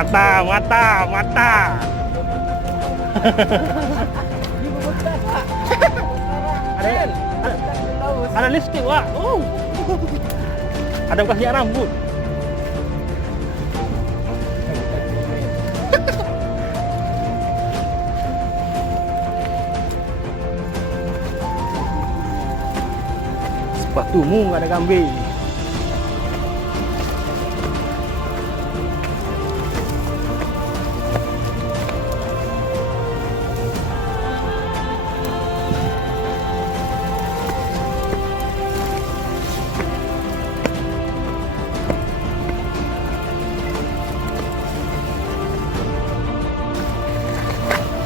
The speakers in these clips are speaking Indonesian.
Mata, mata, mata. Ada lipstick, Wak. Ada kasih rambut. Sepatumu nggak ada kambing.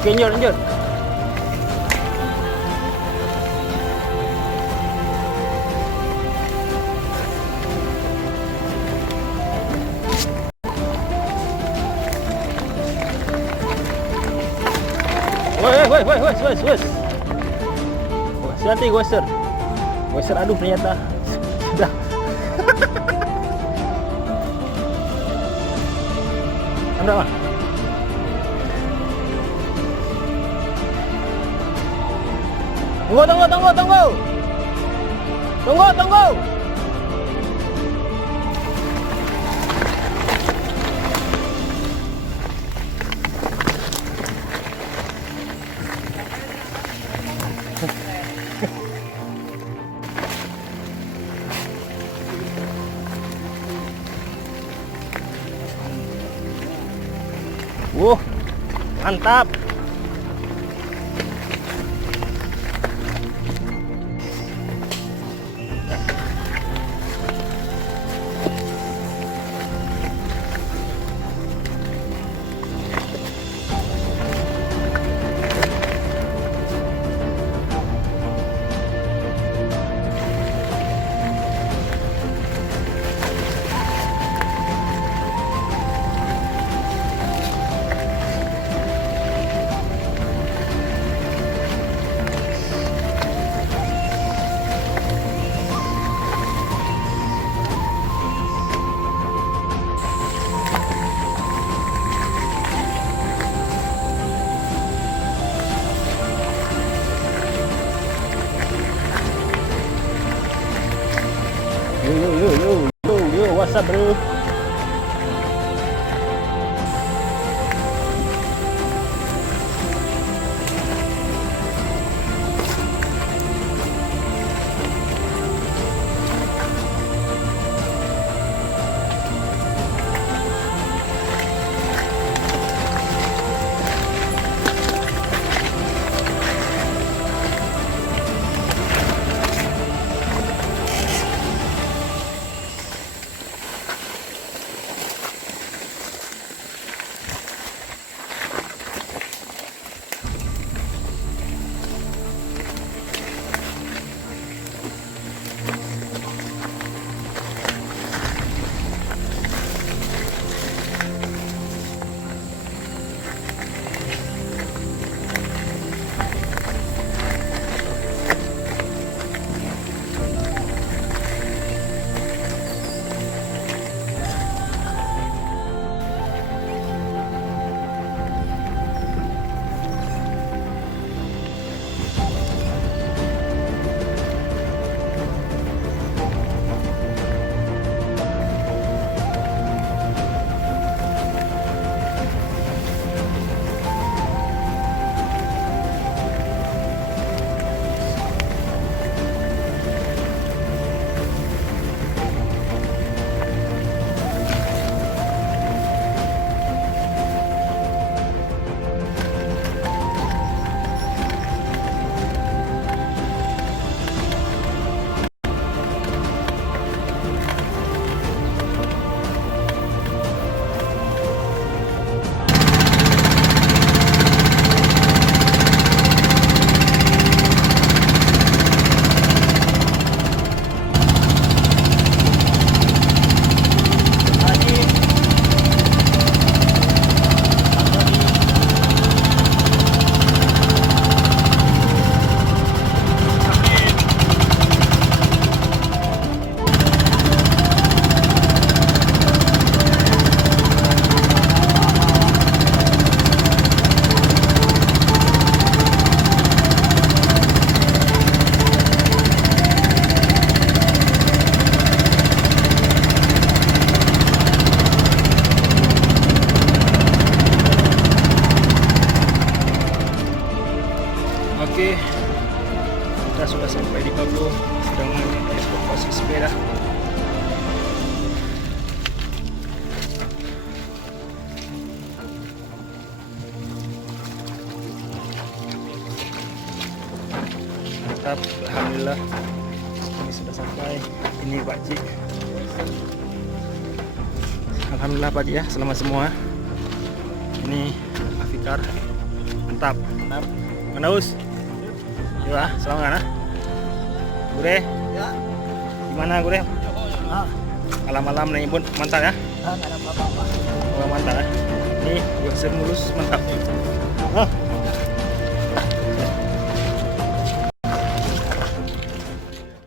Oke, lanjut. Wes. Hati-hati, Weser. Aduh, ternyata sudah. Anda mah. Tunggu. Mantap. Yo, what's up, bro? Oke, kita sudah sampai di Pablo, sedang mengevakuasi sepeda. Mantap, alhamdulillah ini sudah sampai. Ini Pak Ji. Alhamdulillah Pak Ji ya, selamat semua. Ini Afikar, mantap. Mana Us? Ya, selamat kan? Gure? Ya. Gimana Gure? Malam-malam nih pun mantap ya? Ada apa-apa. Oh, mantap ya. Ini gue mulus mantap.